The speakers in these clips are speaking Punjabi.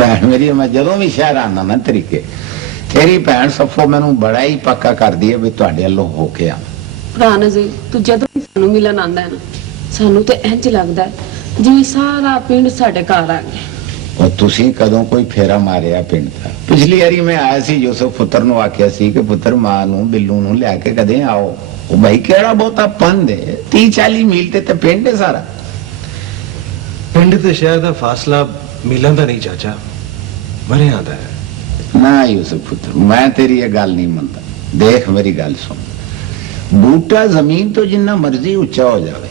भैन मेरी मैं जदों भी शहर आना ना तरीके तेरी भैन सफो मैनू बड़ा ही पक्का कर दी है भी तुहाडे अल्लों हो के आ भरा नज़ीर तू जदों भी सानू मिलन आंदा है ना सानू ते इंज लगदा है जिवें सारा पिंड साडे घर आ गया। और तुसी कदों कोई फेरा मारिया पिंड दा? पिछली बारी मैं आया सी यूसुफ पुत्र नू आख्या सी कि पुत्र मां नू बिल्लू नू लैके कदे आओ वो भाई केड़ा बहुता पंद है 30-40 मील ते पिंड है सारा। पिंड ते शहर दा फासला मीलां दा नहीं चाचा वरियां दा है। ना यूसुफ पुत्र मैं तेरी ये गल नहीं मनता। देख मेरी गल सुन बूटा जमीन तो जिन्ना मर्जी उच्चा हो जाए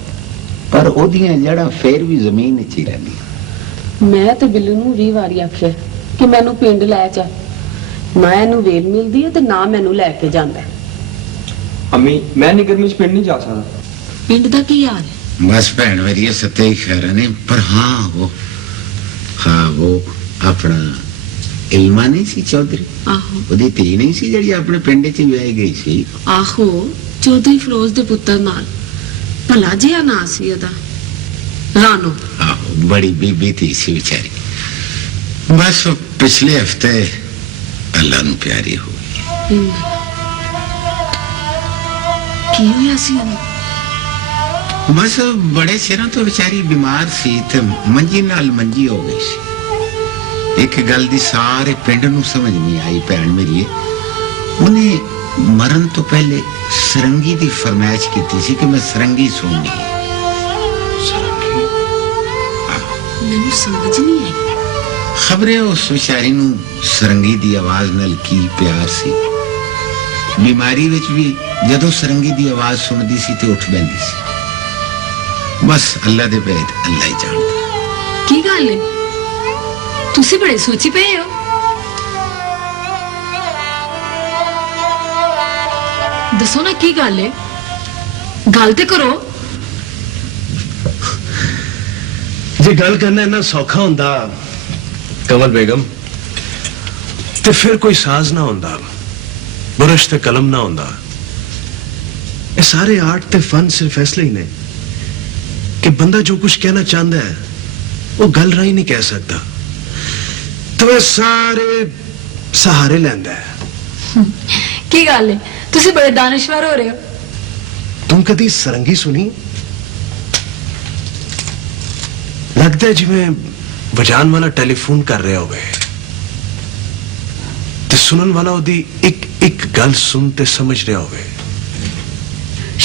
पर ओदियां जड़ा फिर भी जमीन विच ही रहिंदियां। मैं तो बिल्लू नू 20 वारी आख्या कि मैनू पिंड लै जा ना इनू वेल मिलदी है ते ना मैनू लैके जांदा है। अम्मी मैं नहीं गर्मी च पिंड नहीं जा सकदा। पिंड दा की हाल है? बस भैन मेरी ये सत्य ही खैर ने पर हाँ वो अपना इल्मा नहीं सी चौधरी आहो ओदी धी नहीं सी जड़ी अपने पिंड च विआही गई सी। आहो चौधरी फिरोज दे पुत्तर नाल भला जिहा ना सी ओदा रानो। आहो बड़ी बीबी थी सी बेचारी बस वो पिछले हफ्ते अल्लाह नू प्यारी हो गई। की होया सी ओनू? बस बड़े चिरों तो बेचारी बीमार सी ते मंजी नाल मंजी हो गई सी। एक गल दी सारे पिंड नू समझ नहीं आई भैन मेरी उन्हें मरन तो पहले सरंगी दी फरमाइश की सी कि मैं सरंगी सुननी है। मैनू समझ नहीं आई। खबरे उस बेचारी नू सरंगी दी आवाज नाल की प्यार सी। बीमारी विच भी जदों सरंगी दी आवाज सुनदी सी ते उठ बैंदी सी। बस अल्लाह दे भेद अल्लाह ही जानदा। की गल है तुसी बड़े सोची पे हो? दसो ना की गल है गल ते करो। जे गल करना इन्ना सौखा हुंदा कमल बेगम ते फिर कोई साज ना हुंदा बुरश ते कलम ना हुंदा। ये सारे आर्ट ते फन सिर्फ इसलिए ही ने कि बंदा जो कुछ कहना चाहता है वो गल राही नहीं कह सकता तो वह सारे सहारे लैंदा है। की गल है तुसी बड़े दानिशवर हो रहे हो। तुम कदी सरंगी सुनी? लगता है जिवें बजान वाला टेलीफोन कर रहा होवे ते सुनन वाला ओदी एक एक गल सुन ते समझ रहा होवे।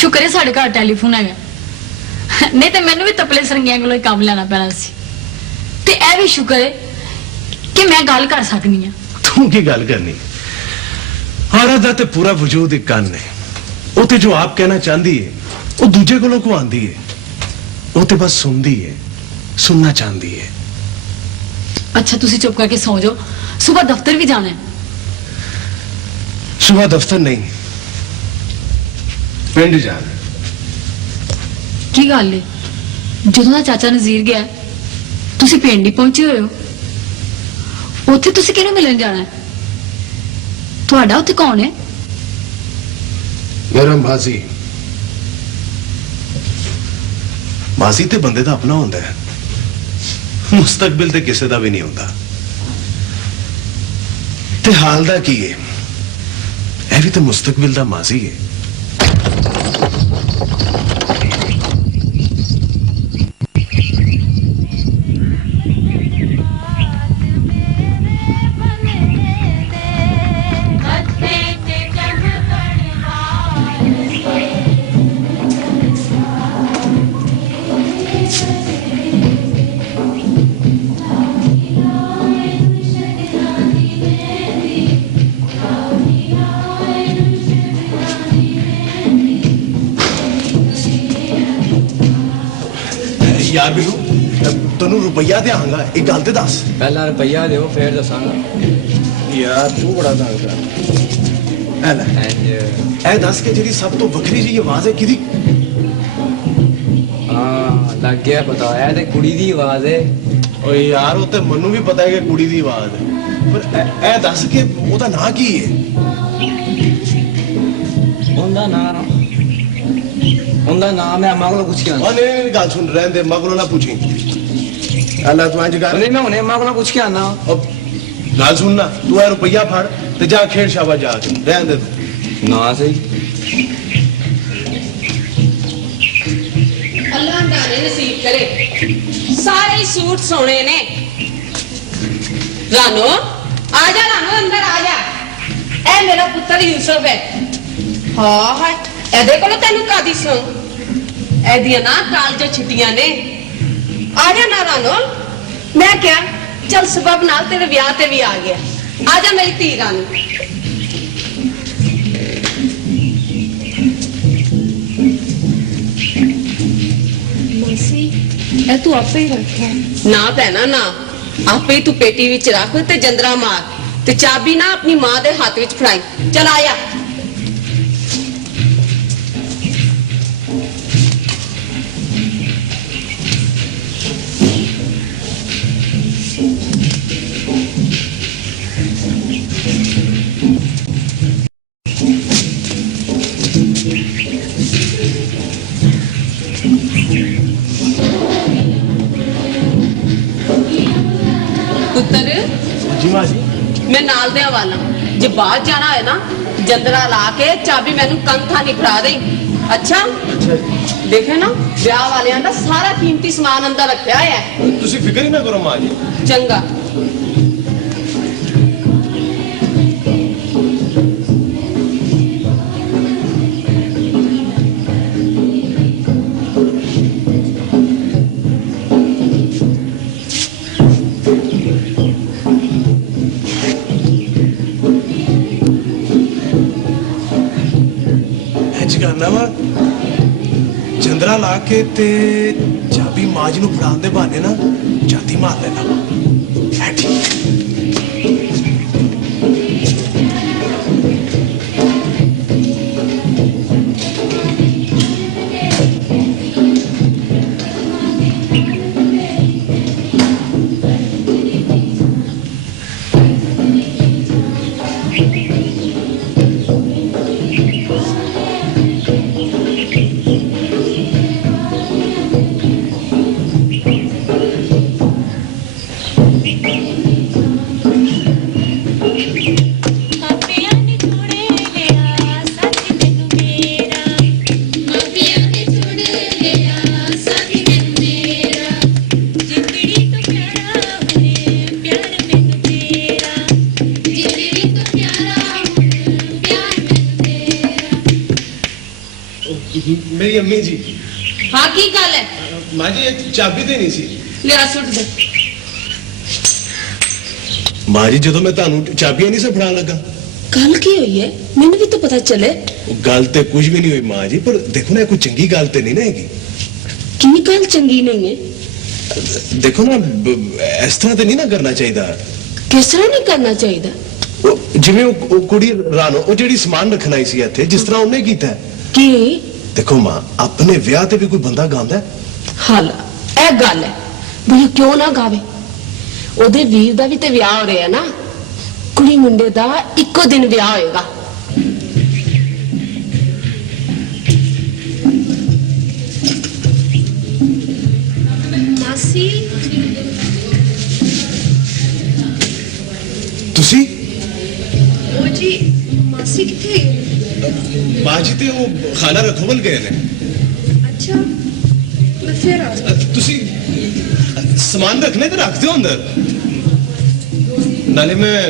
शुक्र है साढ़े घर टेलीफोन है नहीं तो मैनू भी तपले सरंगियां कोलों काम लेना पैना सी। ते ऐ भी शुक्र है कि मैं गल कर सकनी हां। तू की गल करनी? औरत दा ते पूरा वजूद एक कान है वो ते जो आप कहना चाहती है वो दूजे कोलों को आंदी है वो ते बस सुनदी है सुनना चाहती है। अच्छा तुसी चुप करके सो जाओ सुबह दफ्तर भी जाना है। सुबह दफ्तर नहीं पिंड जाना। की गल है जदों दा चाचा नजीर गया तुसी पिंड ही पहुंचे हुए हो उत्थे तुसी किहनूं मिलन जाना है? तुहाडा उत्थे कौन है? मेरा माजी माजी ते बंदे दा अपना होंदा है मुस्तकबिल ते किसे दा भी नहीं होंदा। ते हाल दा की है ऐ भी तो मुस्तकबिल दा माजी है। यार बिलू तेनू रुपया देंगा एक गल ते दस। पहला रुपया दियो फिर दसांगा। यार तू बड़ा तंग कर ऐ दस के जी सब तो वखरी जी आवाज है किदी? हाँ लग गया पता है ते कुड़ी दी आवाज है। ओए यार वो ते मन्नू भी पता है कि कुड़ी दी आवाज है पर ऐ दस के ओदा नाम की है? उनदा नाम है अम्मा को पूछ के आना। नहीं गल सुन रहने दे अम्मा को ना पूछी। अल्लाह तू इंज कर नहीं मैं उन्हें अम्मा को पूछ के आना। ਗੱਲ ਸੁਣ ਨਾ, ਤੂੰ ਇਹ ਰੁਪਈਆ ਫੜ ਤੇ ਜਾ ਖੇਡ ਸ਼ਾਬਾਸ਼ ਜਾ ਕੇ ਰਹਿਣ ਦੇ ਤੂੰ। ਨਾ ਸਹੀ ਅੱਲਾਹ ਤਾਰੇ ਨਸੀਬ ਕਰੇ। ਸਾਰੇ ਹੀ ਸੂਟ ਸੋਹਣੇ ਨੇ। ਰਾਨੋ ਆ ਜਾ, ਰਾਨੋ ਅੰਦਰ ਆ ਜਾ। ਇਹ ਮੇਰਾ ਪੁੱਤਰ ਯੂਸਫ ਹੈ। ਹਾਂ ਹਾਂ, ਇਹਦੇ ਕੋਲੋਂ ਤੈਨੂੰ ਕਾਦੀ ਸੁਣ। ਇਹਦੀਆਂ ਨਾ ਕਾਲਜ ਛੁੱਟੀਆਂ ਨੇ। ਆ ਜਾ ਨਾ ਰਾਨੋ। ਮੈਂ ਕਿਹਾ ਚੱਲ ਸਬਬ ਨਾਲ ਤੇਰੇ ਵਿਆਹ ਤੇ ਵੀ ਆ ਗਿਆ। ਆ ਜਾ ਮੇਰੀ ਧੀ ਰਾਨੋ। ਮਾਸੀ ਇਹ ਤੂੰ ਆਪੇ ਹੀ ਰੱਖਿਆ। ਨਾ ਭੈਣਾ ਨਾ, ਆਪੇ ਹੀ ਤੂੰ ਪੇਟੀ ਵਿੱਚ ਰੱਖ ਤੇ ਜੰਦਰਾ ਮਾਰ ਤੇ ਚਾਬੀ ਨਾ ਆਪਣੀ ਮਾਂ ਦੇ ਹੱਥ ਵਿੱਚ ਫੜਾਈ। ਚਲ ਆਇਆ। ਪੁੱਤਰ ਜੀ ਮਾਂ ਜੀ। ਮੈਂ ਨਾਲ ਦੇ ਵਾਲਾ, ਜੇ ਬਾਹਰ ਜਾਣਾ ਹੈ ਨਾ ਜੰਦਰਾ ਲਾ ਕੇ ਚਾਬੀ ਮੈਨੂੰ ਕੰਥਾ ਨਹੀਂ ਫੜਾ ਦੇ। ਅੱਛਾ ਅੱਛਾ ਜੀ, ਦੇਖੇ ਨਾ ਵਿਆਹ ਵਾਲਿਆਂ ਦਾ ਸਾਰਾ ਕੀਮਤੀ ਸਮਾਨ ਅੰਦਰ ਰੱਖਿਆ ਹੋਇਆ ਹੈ। ਤੁਸੀਂ ਫਿਕਰ ਹੀ ਨਾ ਕਰੋ ਮਾਂ ਜੀ। ਚੰਗਾ। ਇੰਜ ਕਰਨਾ ਵਾ, ਚੰਦਰਾ ਲਾ ਕੇ ਤੇ ਚਾਬੀ ਮਾਂ ਜੀ ਨੂੰ ਫੜਾਉਣ ਦੇ ਬਹਾਨੇ ਨਾ ਜਾਤੀ ਮਾਰ ਲੈਣਾ ਵਾ। ਹੈ ਠੀਕ। ਮੇਰੀ ਅੰਮੀ ਜੀ, ਹਾਂ ਕੀ ਗੱਲ ਹੈ? ਮਾਂ ਜੀ ਇਹ ਚਾਬੀ ਤੇ ਨਹੀਂ ਸੀ। ਲਿਆ ਸੁੱਟ ਦੇ। ਮਾਂ ਜੀ ਜਦੋਂ ਮੈਂ ਤੁਹਾਨੂੰ ਚਾਬੀਆਂ ਨਹੀਂ ਸੀ ਫੜਾਉਣ ਲੱਗਾ। ਗੱਲ ਕੀ ਹੋਈ ਹੈ? ਮੈਨੂੰ ਵੀ ਤਾਂ ਪਤਾ ਚੱਲੇ। ਉਹ ਗੱਲ ਤੇ ਕੁਝ ਵੀ ਨਹੀਂ ਹੋਈ ਮਾਂ ਜੀ, ਪਰ ਦੇਖੋ ਨਾ ਕੋਈ ਚੰਗੀ ਗੱਲ ਤੇ ਨਹੀਂ ਨਾ ਹੈਗੀ। ਕਿੰਨੀ ਗੱਲ ਚੰਗੀ ਨਹੀਂ ਹੈ? ਦੇਖੋ ਨਾ ਇਸ ਤਰ੍ਹਾਂ ਤੇ ਨਹੀਂ ਨਾ ਕਰਨਾ ਚਾਹੀਦਾ। ਕਿਸ ਤਰ੍ਹਾਂ ਨਹੀਂ ਕਰਨਾ ਚਾਹੀਦਾ? ਉਹ ਜਿਵੇਂ ਉਹ ਕੁੜੀ ਰਾਣੋ, ਉਹ ਜਿਹੜੀ ਸਮਾਨ ਰੱਖਣ ਆਈ ਸੀ ਇੱਥੇ, ਜਿਸ ਤਰ੍ਹਾਂ ਉਹਨੇ ਕੀਤਾ ਹੈ। ਕੀ? ਦੇਖੋ ਮਾਂ, ਆਪਣੇ ਵਿਆਹ ਤੇ ਵੀ ਕੋਈ ਬੰਦਾ ਗਾਉਂਦਾ ਹੈ। ਹਾਲ ਇਹ ਗੱਲ ਹੈ ਬਈ ਕਿਉਂ ਨਾ ਗਾਵੇ। ਉਹਦੇ ਵੀਰ ਦਾ ਵੀ ਤੇ ਵਿਆਹ ਹੋ ਰਿਹਾ ਨਾ। ਕੁੜੀ ਮੁੰਡੇ ਦਾ ਇੱਕੋ ਦਿਨ ਵਿਆਹ ਹੋਏਗਾ। ਮਾਸੀ ਤੁਸੀਂ ਉਹ ਜੀ ਮਾਸੀ ਕਿੱਥੇ ਗਏ? ਮਾਂ ਜੀ ਤੇ ਉਹ ਖਾਣਾ ਰੱਖੋਵਲ ਗਏ ਨੇ। ਅੱਛਾ ਮੈਂ ਫੇਰ ਆ ਤੁਸੀਂ ਸਮਾਨ ਰੱਖਣੇ ਤੇ ਰੱਖ ਦਿਓ ਅੰਦਰ। ਨਾਲੇ ਮੈਂ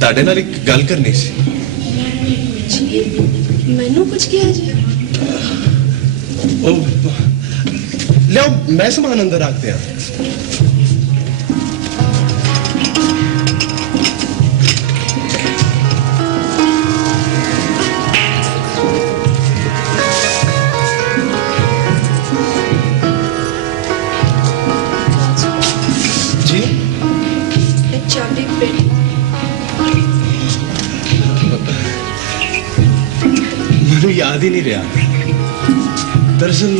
ਤੁਹਾਡੇ ਨਾਲ ਇੱਕ ਗੱਲ ਕਰਨੀ ਸੀ। ਜੀ ਮੈਨੂੰ ਕੁਝ ਕਿਹਾ ਜੀ? ਉਹ ਲਿਓ, ਮੈਂ ਸਮਾਨ ਅੰਦਰ ਰੱਖ ਦਿਆਂ। ਜੀ ਇੱਕ ਚਾਬੀ ਪੇਟੀ। ਮੈਨੂੰ ਯਾਦ ਹੀ ਨਹੀਂ ਰਿਹਾ। ਦਰਅਸਲ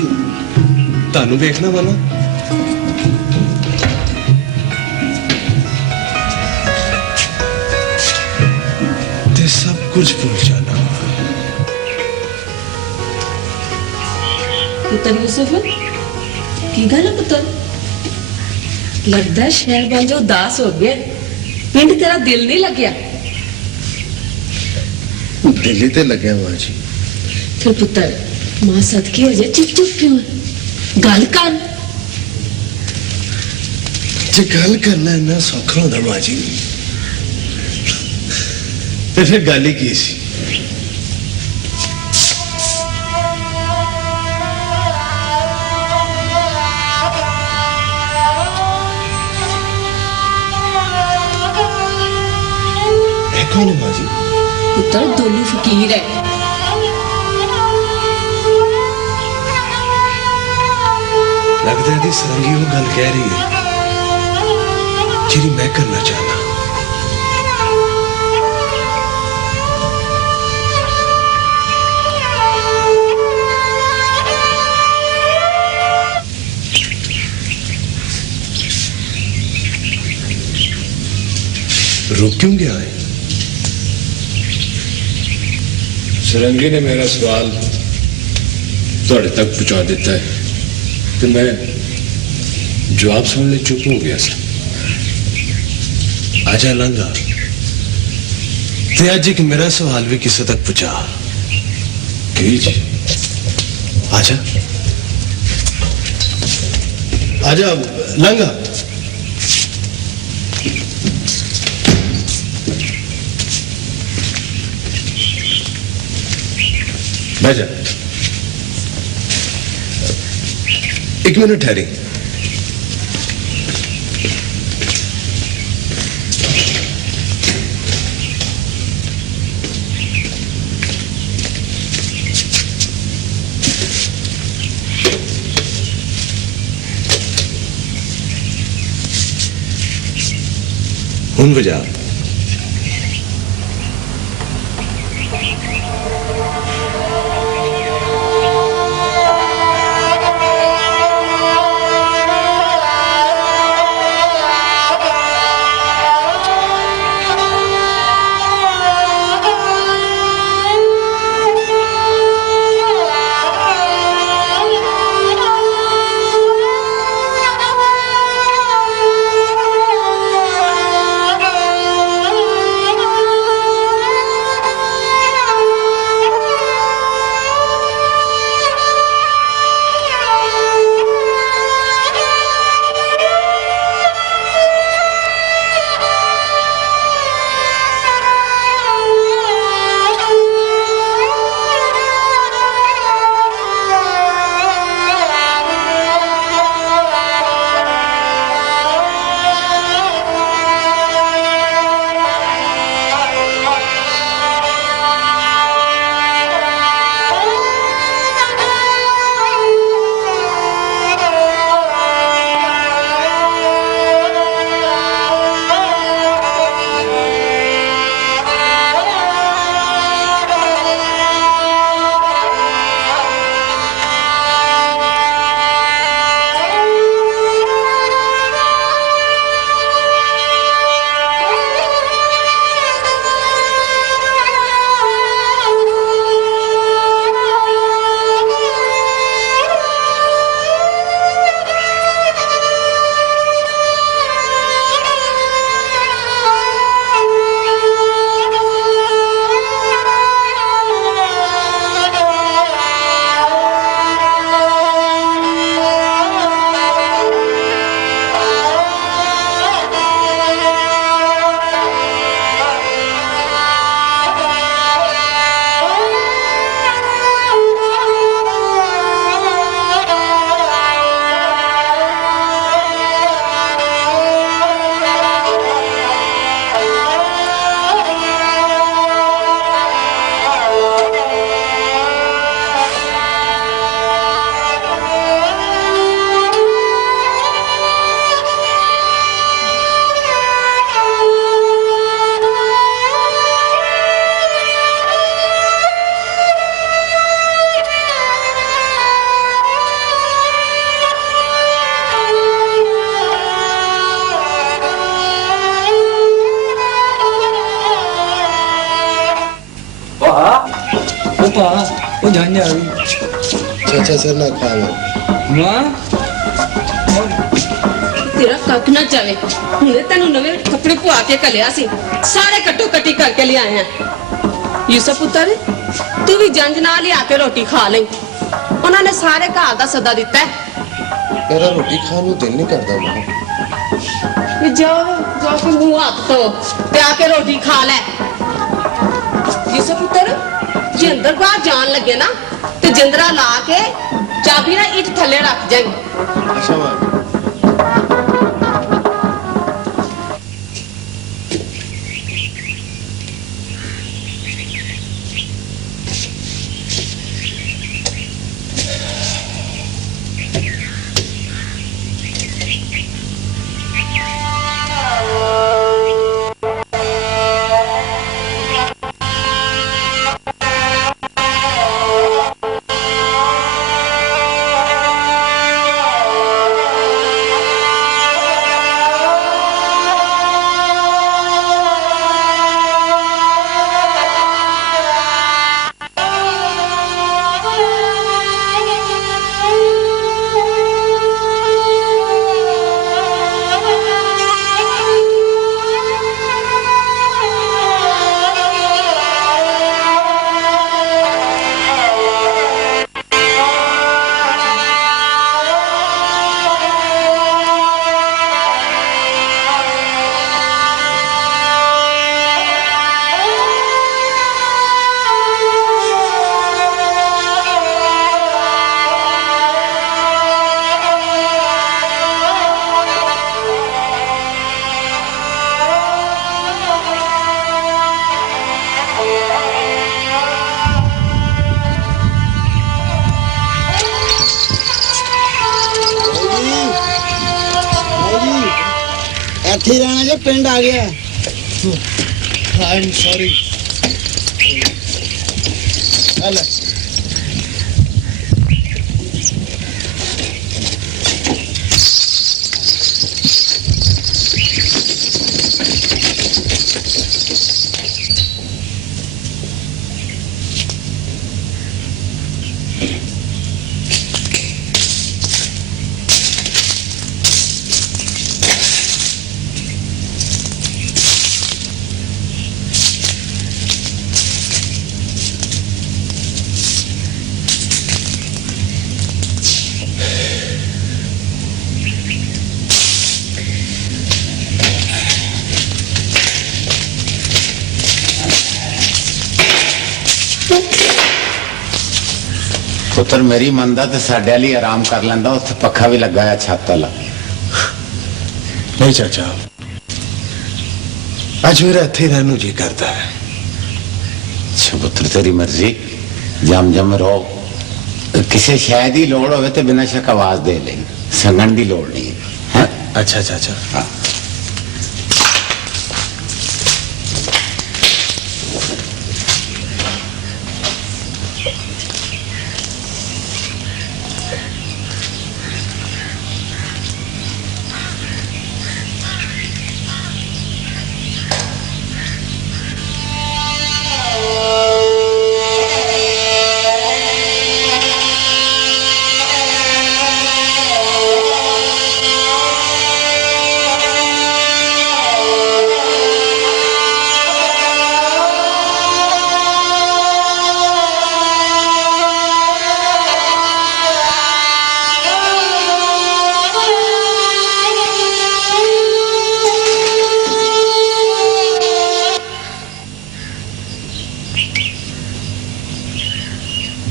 ਤੁਹਾਨੂੰ ਵੇਖਣਾ ਵਾ ਨਾ, ਤੇ ਸਭ ਕੁਝ ਭੁੱਲ ਜਾਣਾ। ਪੁੱਤਰ ਯੂਸਫ ਕੀ ਗੱਲ ਹੈ ਪੁੱਤਰ? ਲੱਗਦਾ ਸ਼ਹਿਰ ਬੰਜ ਉਦਾਸ ਹੋ ਗਿਆ ਪਿੰਡ ਤੇਰਾ ਦਿਲ ਨਹੀਂ ਲੱਗਿਆ ਦਿੱਲੀ ਤੇ ਲੱਗਿਆ ਮਾਂ ਜੀ ਫਿਰ ਪੁੱਤਰ ਮਾਂ ਸਦਕੇ ਹੋ ਜਾ ਚੁੱਪ ਚੁੱਪ ਕਿਉਂ ਗੱਲ ਕਰ ਜੇ ਗੱਲ ਕਰਨਾ ਇੰਨਾ ਸੌਖਾ ਹੁੰਦਾ ਮਾਂ ਜੀ ਤੇ ਫਿਰ ਗੱਲ ਹੀ ਕੀ ਸੀ ਇਹ ਕੌਣ ਹੈ ਮਾਂ ਜੀ ਪੁੱਤਰ ਦੋਲੂ ਫਕੀਰ ਹੈ ਲੱਗਦਾ ਹੈ ਕਿ ਸਰੰਗੀ ਉਹ ਗੱਲ ਕਹਿ ਰਹੀ ਹੈ ਜਿਹੜੀ ਮੈਂ ਕਰਨਾ ਚਾਹਨਾ रुक क्यों गया है सरंगी ने मेरा सवाल थोड़े तक पहुंचा देता है तो मैं जवाब सुन ले चुप हो गया सर आजा लंगा ते अज एक मेरा सवाल भी किसी तक पहुंचा की जी आजा आजा लंगा बैठ जा एक मिनट ठहरी हुन बजा वो जान जा चाचा सर ना खा लो मां ਤੇਰਾ ਕੱਖ ਨਾ ਜਾਵੇ। ਹੁਣੇ ਤੈਨੂੰ ਨਵੇਂ ਕੱਪੜੇ ਪਵਾ ਕੇ ਘੱਲਿਆ ਸੀ, ਸਾਰੇ ਕੱਟੋ ਕੱਟੀ ਕਰਕੇ ਲਿਆਏ ਆ। ਯੂਸਫ ਪੁੱਤਰ, ਤੂੰ ਵੀ ਜੰਜ ਨਾਲ ਲਿਆ ਕੇ ਰੋਟੀ ਖਾ ਲਈ। ਉਹਨਾਂ ਨੇ ਸਾਰੇ ਘਰ ਦਾ ਸੱਦਾ ਦਿੱਤਾ ਹੈ। ਮੇਰਾ ਰੋਟੀ ਖਾਣ ਨੂੰ ਦਿਲ ਨਹੀਂ ਕਰਦਾ ਮਾਂ। ਵੀ ਜਾ ਕੇ ਮੂੰਹ ਹੱਥ ਧੋ ਤੇ ਆ ਕੇ ਰੋਟੀ ਖਾ ਲੈ। ਯੂਸਫ ਪੁੱਤਰ, ਜੇ ਅੰਦਰ ਬਾਹਰ ਜਾਣ ਲੱਗੇ ਨਾ ਤੇ ਜਿੰਦਰਾ ਲਾ ਕੇ ਚਾਬੀ ਨਾ ਇੱਟ ਥੱਲੇ ਰੱਖ ਜਾਈਂ। ਅੱਛਾ ਮਾਂ। ਇੱਥੇ ਹੀ ਰਹਿਣਾ ਜੇ ਪਿੰਡ ਆ ਗਿਆ। I am sorry. ਚੱਲ ਪੁੱਤਰ ਮੇਰੀ ਮੰਨਦਾ ਤੇ ਸਾਡੇ ਲਈ ਆਰਾਮ ਕਰ ਲੈਂਦਾ। ਉੱਥੇ ਪੱਖਾ ਵੀ ਲੱਗਾ ਹੈ ਛੱਤ ਵਾਲਾ। ਨਹੀਂ ਚਾਚਾ, ਅੱਜ ਮੇਰਾ ਇੱਥੇ ਰਹਿਣ ਨੂੰ ਜੀ ਕਰਦਾ ਹੈ। ਅੱਛਾ ਪੁੱਤਰ, ਤੇਰੀ ਮਰਜ਼ੀ। ਜਮ ਰਹੋ। ਕਿਸੇ ਸ਼ੈ ਦੀ ਲੋੜ ਹੋਵੇ ਤੇ ਬਿਨਾਂ ਸ਼ੱਕ ਆਵਾਜ਼ ਦੇ ਲੈ। ਸੰਗਣ ਦੀ ਲੋੜ ਨਹੀਂ ਹੈ। ਅੱਛਾ ਚਾਚਾ। ਹਾਂ।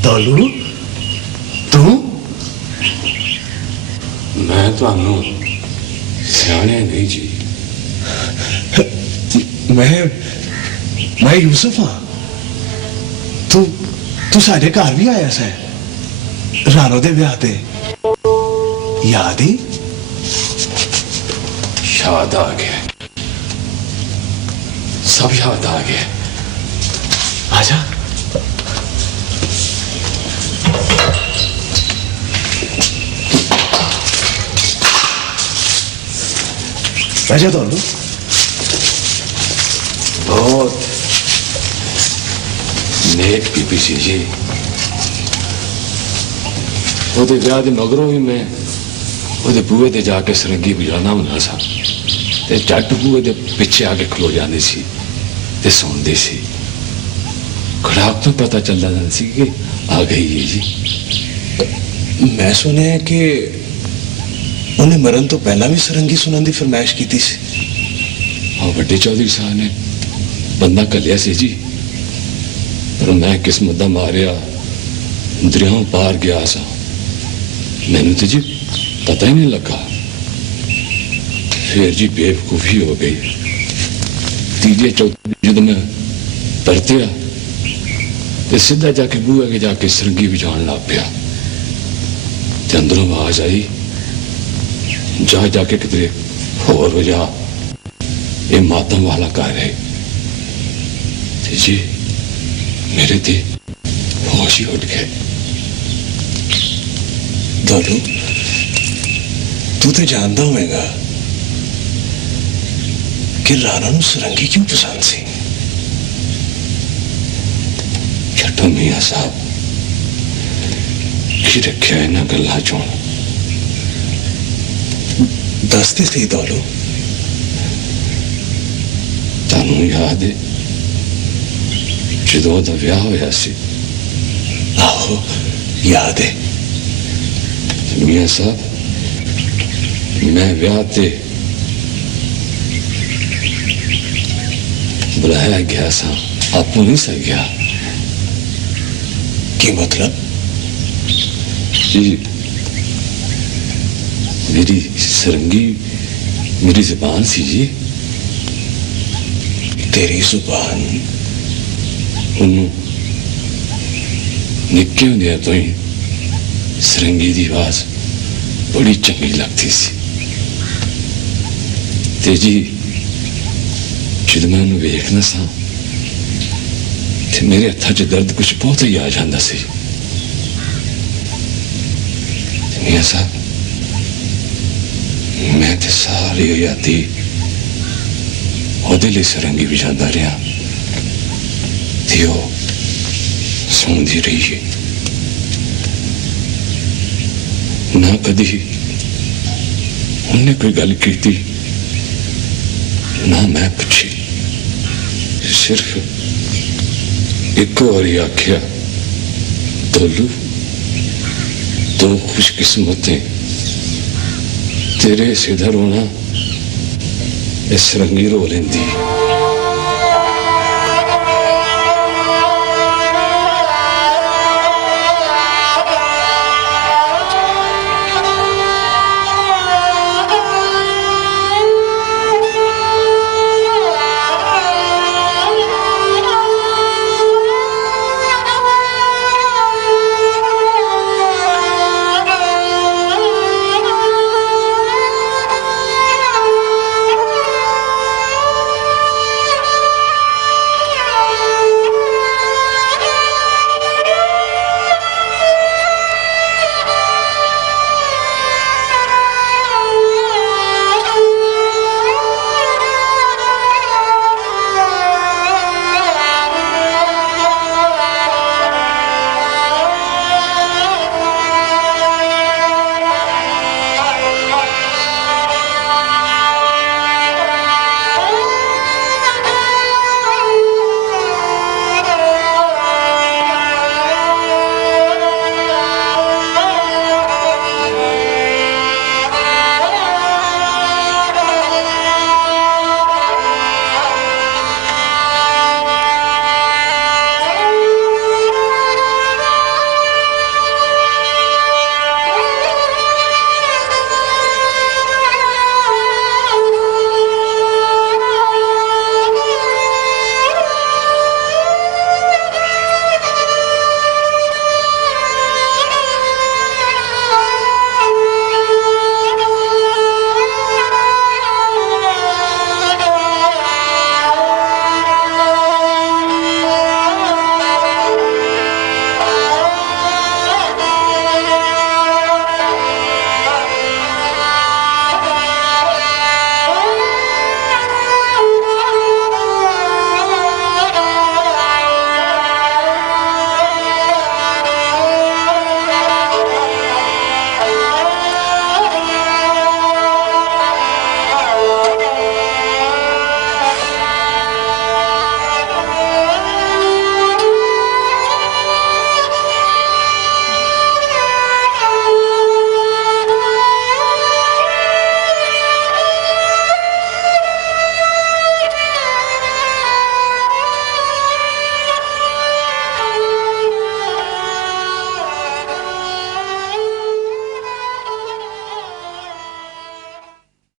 ਦੌਲੂ, ਤੂੰ? ਮੈਂ ਤੁਹਾਨੂੰ ਸਿਆਣਿਆ ਨਹੀਂ ਜੀ। ਮੈਂ ਯੂਸਫ ਹਾਂ। ਤੂੰ ਸਾਡੇ ਘਰ ਵੀ ਆਇਆ ਸੈਂ ਰਾਣੋ ਦੇ ਵਿਆਹ ਤੇ। ਯਾਦ ਹੀ? याद आ गया, सब याद आ गया। आजा। आजा दौलू। बहुत नेक बीबी सी जी। ਉਹਦੇ ਵਿਆਹ ਦੇ ਮਗਰੋਂ ਵੀ ਮੈਂ ਉਹਦੇ ਬੂਹੇ ਤੇ ਜਾ ਕੇ ਸਰੰਗੀ ਵਜਾਉਣਾ ਹੁੰਦਾ ਸਾਂ ਤੇ ਜੱਟ ਬੂਹੇ ਦੇ ਪਿੱਛੇ ਆ ਕੇ ਖਲੋ ਜਾਂਦੇ ਸੀ ਤੇ ਸੁਣਦੇ ਸੀ। ਖੜਾਕ ਤੋਂ ਪਤਾ ਚੱਲਦਾ ਸੀ ਕਿ ਆ ਗਈ ਹੈ ਜੀ। ਮੈਂ ਸੁਣਿਆ ਕਿ ਉਹਨੇ ਮਰਨ ਤੋਂ ਪਹਿਲਾਂ ਵੀ ਸਰੰਗੀ ਸੁਣਨ ਦੀ ਫਰਮਾਇਸ਼ ਕੀਤੀ ਸੀ। ਆ ਵੱਡੇ ਚੌਧਰੀ ਸਾਹਿਬ ਨੇ ਬੰਦਾ ਘੱਲਿਆ ਸੀ ਜੀ, ਪਰ ਮੈਂ ਕਿਸਮਤ ਦਾ ਮਾਰਿਆ ਦਰਿਆਓਂ ਪਾਰ ਗਿਆ ਸਾਂ। ਮੈਨੂੰ ਤੇ ਜੀ ਪਤਾ ਹੀ ਨਹੀਂ ਲੱਗਾ। ਫਿਰ ਜੀ ਬੇਵਕੂਫੀ ਹੋ ਗਈ। ਤੀਜੇ ਚੌਥੇ ਜਦੋਂ ਮੈਂ ਪਰਤਿਆ ਤੇ ਸਿੱਧਾ ਜਾ ਕੇ ਬੂਹੇ ਅੱਗੇ ਜਾ ਕੇ ਸਰੰਗੀ ਵਜਾਉਣ ਲੱਗ ਪਿਆ ਤੇ ਅੰਦਰੋਂ ਆਵਾਜ਼ ਆਈ, ਜਾ ਜਾ ਕੇ ਕਿਤੇ ਹੋਰ ਵਜਾ, ਇਹ ਮਾਤਮ ਵਾਲਾ ਘਰ ਹੈ। ਤੇ ਜੀ ਮੇਰੇ ਤੇ ਹੋਸ਼ ਹੀ ਉੱਡ ਗਏ। ਦਾਦੂ, ਤੂੰ ਤੇ ਜਾਣਦਾ ਹੋਵੇਗਾ ਕਿ ਰਾਣਾ ਨੂੰ ਸਰੰਗੀ ਕਿਉਂ ਪਸੰਦ ਸੀ। ਛੱਡੋ ਮੀਆਂ ਸਾਹਿਬ, ਕੀ ਰੱਖਿਆ ਇਹਨਾਂ ਗੱਲਾਂ ਚੋਂ? ਦੱਸਦੇ ਸੀ ਦਾਦੂ। ਤੁਹਾਨੂੰ ਯਾਦ ਹੈ ਜਦੋਂ ਉਹਦਾ ਵਿਆਹ ਹੋਇਆ ਸੀ? ਆਹੋ ਯਾਦ ਹੈ। ਮੀਆਂ ਸਾਹਿਬ, ਮੈਂ ਵਿਆਹ ਤੇ ਬੁਲਾਇਆ ਗਿਆ ਸਾਂ, ਆਪੂ ਨਹੀਂ ਸਕ ਗਿਆ। ਕੀ ਮਤਲਬ? ਜੀ ਮੇਰੀ ਸਰੰਗੀ ਮੇਰੀ ਜ਼ਬਾਨ ਸੀ ਜੀ। ਤੇਰੀ ਜ਼ੁਬਾਨ? ਉਹਨੂੰ ਨਿੱਕੇ ਹੁੰਦਿਆਂ ਤੋਂ ਹੀ ਸਰੰਗੀ ਦੀ ਆਵਾਜ਼ ਬੜੀ ਚੰਗੀ ਲੱਗਦੀ ਸੀ। ਤੇ ਜੀ ਜਦੋਂ ਮੈਂ ਉਹਨੂੰ ਵੇਖਣਾ ਸਾਂ ਤੇ ਮੇਰੇ ਹੱਥਾਂ 'ਚ ਦਰਦ ਕੁਝ ਬਹੁਤ ਹੀ ਆ ਜਾਂਦਾ ਸੀ। ਮੀਆਂ ਸਾਹਿਬ, ਮੈਂ ਤੇ ਸਾਰੀ ਆਜ਼ਾਦੀ ਉਹਦੇ ਲਈ ਸਰੰਗੀ ਵਜਾਉਂਦਾ ਰਿਹਾ ਤੇ ਉਹ ਸੁਣਦੀ ਰਹੀ ਹੈ। ਨਾ ਕਦੀ ਉਹਨੇ ਕੋਈ ਗੱਲ ਕੀਤੀ, ਨਾ ਮੈਂ ਪੁੱਛੀ। ਸਿਰਫ ਇੱਕ ਵਾਰੀ ਆਖਿਆ, ਦੋਲੂ ਤੂੰ ਖੁਸ਼ਕਿਸਮਤ ਹੈ, ਤੇਰੇ ਸਿਧਰ ਹੋਣਾ ਇਹ ਸਰੰਗੀ ਰੋ ਲੈਂਦੀ।